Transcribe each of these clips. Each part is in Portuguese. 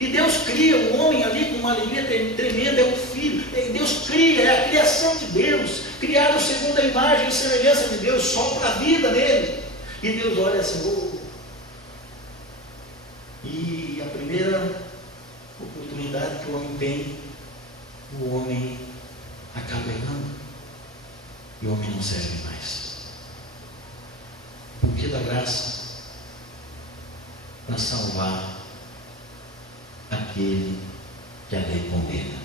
E Deus cria o homem ali com uma alegria tremenda, é o filho. E Deus cria, é a criação de Deus, criado segundo a imagem e semelhança de Deus, sopra a vida nele. E Deus olha assim, oh. E a primeira oportunidade que o homem tem, o homem acaba errando. E o homem não serve mais. Por que da graça? Para salvar aquele que a lei condena.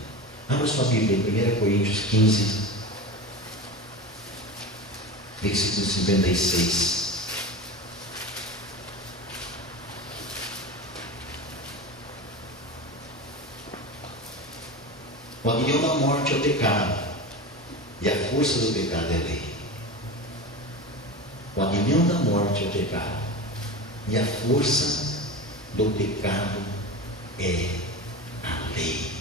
Abra sua Bíblia em 1 Coríntios 15, versículo 56. O aguilhão da morte é o pecado, e a força do pecado é a lei. O aguilhão da morte é o pecado, e a força do pecado é a lei.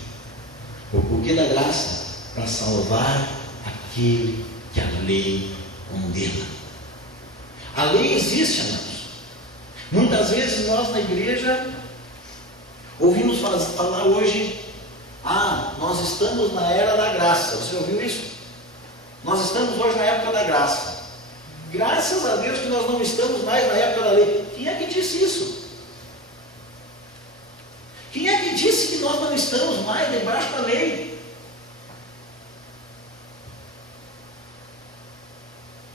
O porquê da graça? Para salvar aquele que a lei condena. A lei existe, amados. Muitas vezes nós na igreja ouvimos falar hoje: nós estamos na era da graça. Você ouviu isso? Nós estamos hoje na época da graça. Graças a Deus que nós não estamos mais na época da lei. Quem é que disse isso? Quem é que disse que nós não estamos mais debaixo da lei?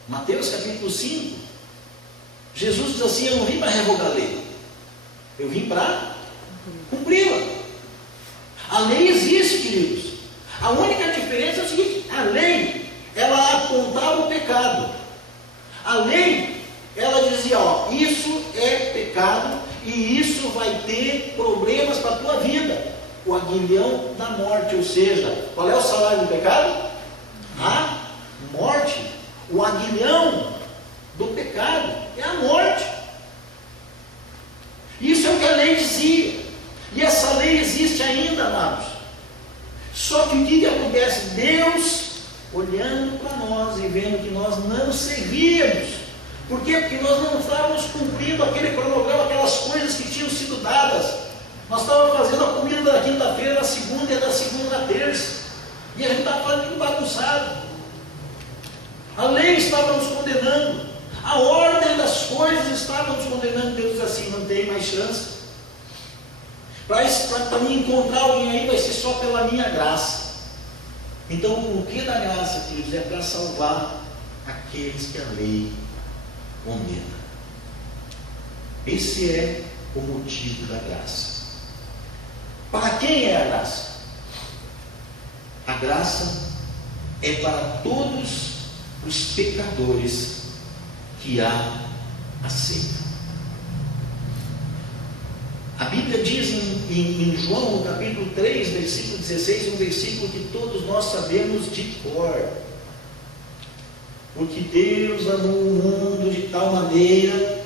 Mateus capítulo 5, Jesus diz assim: eu não vim para revogar a lei, eu vim para cumpri-la. A lei existe, queridos. A única diferença é o seguinte: a lei, ela apontava o pecado. A lei, ela dizia, isso é pecado e isso vai ter problemas para a tua vida. O aguilhão da morte, ou seja, qual é o salário do pecado? A morte. O aguilhão do pecado é a morte. Isso é o que a lei dizia. E essa lei existe ainda, amados. Só que o que acontece? Deus, olhando para nós e vendo que nós não servíamos. Por quê? Porque nós não estávamos cumprindo aquele cronograma, aquelas coisas que tinham sido dadas. Nós estávamos fazendo a comida da quinta-feira, da segunda, e da segunda na terça. E a gente estava fazendo tudo bagunçado. A lei estava nos condenando. A ordem das coisas estava nos condenando. Deus diz assim: não tem mais chance. Para me encontrar alguém aí vai ser só pela minha graça. Então o que da graça, queridos, é para salvar aqueles que a lei condena. Esse é o motivo da graça. Para quem é a graça? A graça é para todos os pecadores que a aceitam. A Bíblia diz em João, no capítulo 3, versículo 16, um versículo que todos nós sabemos de cor. Porque Deus amou o mundo de tal maneira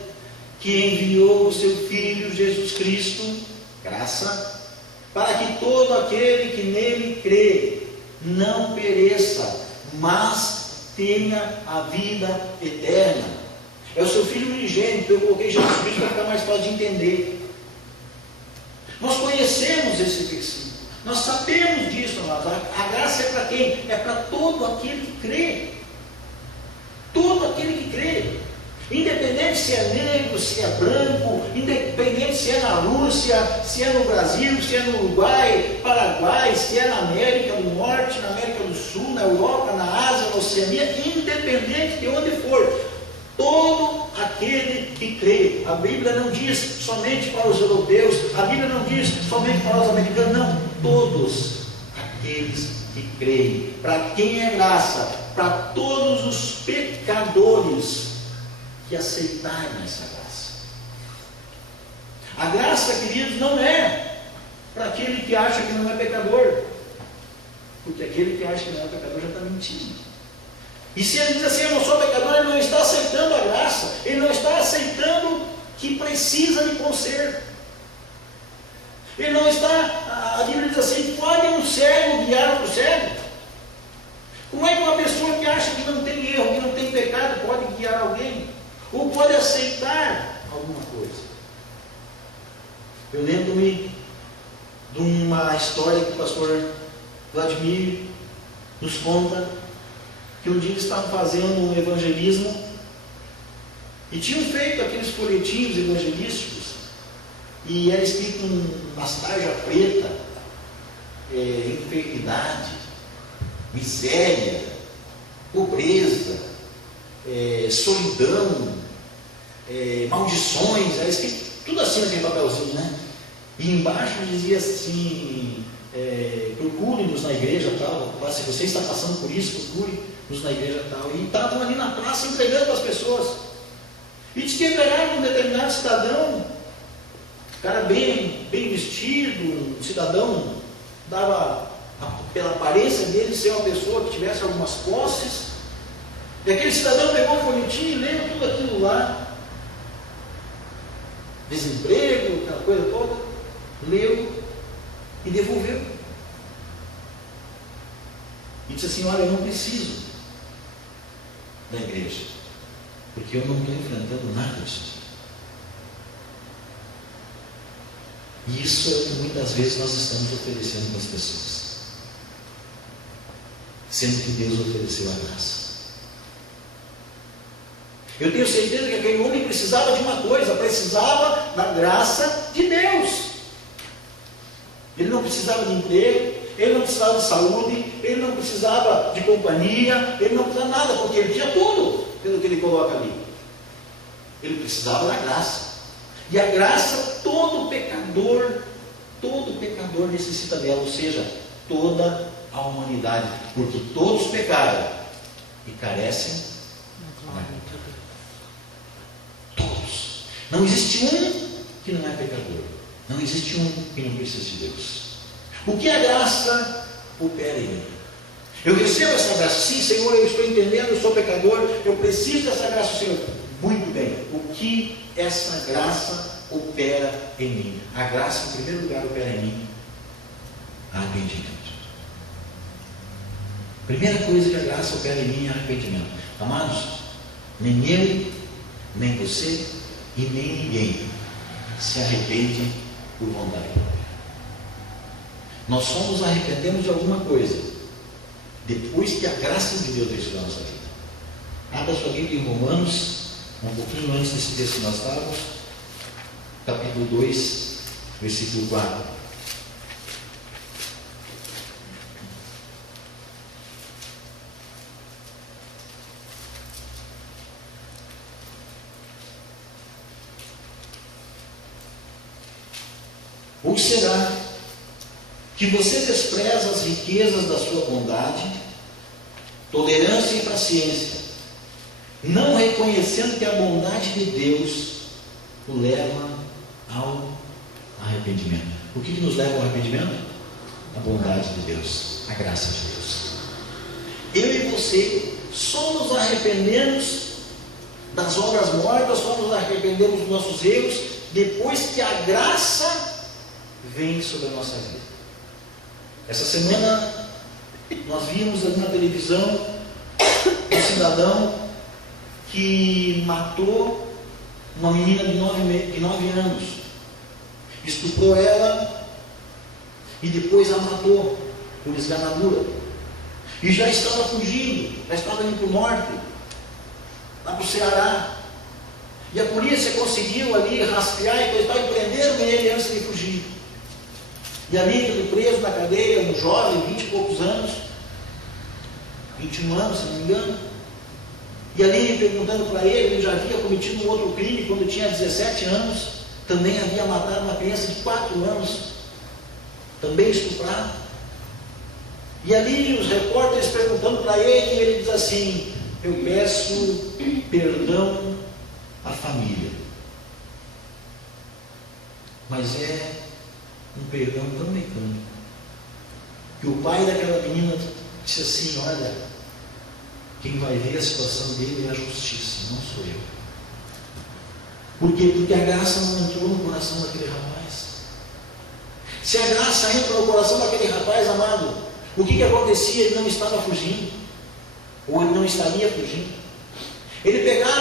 que enviou o seu Filho Jesus Cristo, graça, para que todo aquele que nele crê não pereça, mas tenha a vida eterna. É o seu Filho unigênito. Eu coloquei Jesus Cristo para ficar mais fácil de entender. Nós conhecemos esse versículo, nós sabemos disso, amados. A graça é para quem? É para todo aquele que crê. Todo aquele que crê. Independente se é negro, se é branco, independente se é na Rússia, se é no Brasil, se é no Uruguai, Paraguai, se é na América do Norte, na América do Sul, na Europa, na Ásia, na Oceania, independente de onde for. Todo aquele que crê. A Bíblia não diz somente para os europeus, a Bíblia não diz somente para os americanos, não. Todos aqueles que creem. Para quem é graça? Para todos os pecadores que aceitarem essa graça. A graça, queridos, não é para aquele que acha que não é pecador, porque aquele que acha que não é pecador já está mentindo. E se ele diz assim: eu não sou pecador, ele não está aceitando a graça, ele não está aceitando que precisa de conserto. Ele não está, a Bíblia diz assim: pode um cego guiar outro cego? Como é que uma pessoa que acha que não tem erro, que não tem pecado, pode guiar alguém? Ou pode aceitar alguma coisa? Eu lembro-me uma história que o pastor Vladimir nos conta, que um dia eles estavam fazendo um evangelismo e tinham feito aqueles folhetinhos evangelísticos e era escrito uma tarja preta, enfermidade, miséria, pobreza, solidão, maldições, era escrito tudo assim naquele papelzinho, né? E embaixo dizia assim, procure-nos na igreja tal, se você está passando por isso, procure-nos na igreja tal. E estavam ali na praça entregando para as pessoas. E diz que entregaram um determinado cidadão, cara bem vestido, um cidadão, dava pela aparência dele ser uma pessoa que tivesse algumas posses. E aquele cidadão pegou o folhetinho e leu tudo aquilo lá, desemprego, aquela coisa toda, leu e devolveu. E disse assim: olha, eu não preciso da igreja, porque eu não estou enfrentando nada disso. E isso é o que muitas vezes nós estamos oferecendo para as pessoas, sendo que Deus ofereceu a graça. Eu tenho certeza que aquele homem precisava de uma coisa, precisava da graça de Deus. Ele não precisava de emprego, ele não precisava de saúde, ele não precisava de companhia, ele não precisava de nada, porque ele tinha tudo, pelo que ele coloca ali. Ele precisava da graça. E a graça, todo pecador necessita dela, ou seja, toda a humanidade, porque todos pecaram e carecem da glória de Deus. Todos. Não existe um que não é pecador. Não existe um que não precisa de Deus. O que a graça opera em mim? Eu recebo essa graça. Sim, Senhor, eu estou entendendo, eu sou pecador, eu preciso dessa graça, Senhor. Muito bem. O que essa graça opera em mim? A graça, em primeiro lugar, opera em mim arrependimento. Primeira coisa que a graça opera em mim é arrependimento. Amados, nem eu, nem você e nem ninguém se arrepende por vontade própria. Nós só nos arrependemos de alguma coisa depois que a graça de Deus veio sobre a nossa vida. Abra sua Bíblia em Romanos, um pouquinho antes desse texto que nós estávamos, capítulo 2, versículo 4. Ou será que você despreza as riquezas da sua bondade, tolerância e paciência, não reconhecendo que a bondade de Deus o leva ao arrependimento? O que nos leva ao arrependimento? A bondade de Deus, a graça de Deus. Eu e você só nos arrependemos das obras mortas, só nos arrependemos dos nossos erros depois que a graça vem sobre a nossa vida. Essa semana nós vimos ali na televisão um cidadão que matou uma menina de 9 anos, estuprou ela e depois a matou por esganadura, e já estava fugindo, já estava indo para o norte, lá para o Ceará, e a polícia conseguiu ali rastrear e coisa, e prenderam ele antes de fugir. E ali ele preso na cadeia, um jovem, 20 e poucos anos, 21 anos, se não me engano. E ali perguntando para ele já havia cometido um outro crime quando tinha 17 anos, também havia matado uma criança de 4 anos, também estuprado. E ali os repórteres perguntando para ele, e ele diz assim: eu peço perdão à família. Mas é um perdão tão mecânico, que o pai daquela menina disse assim: olha, quem vai ver a situação dele é a justiça, não sou eu. Por quê? Porque a graça não entrou no coração daquele rapaz. Se a graça entra no coração daquele rapaz, amado, o que acontecia? Ele não estava fugindo, ou ele não estaria fugindo. Ele pegava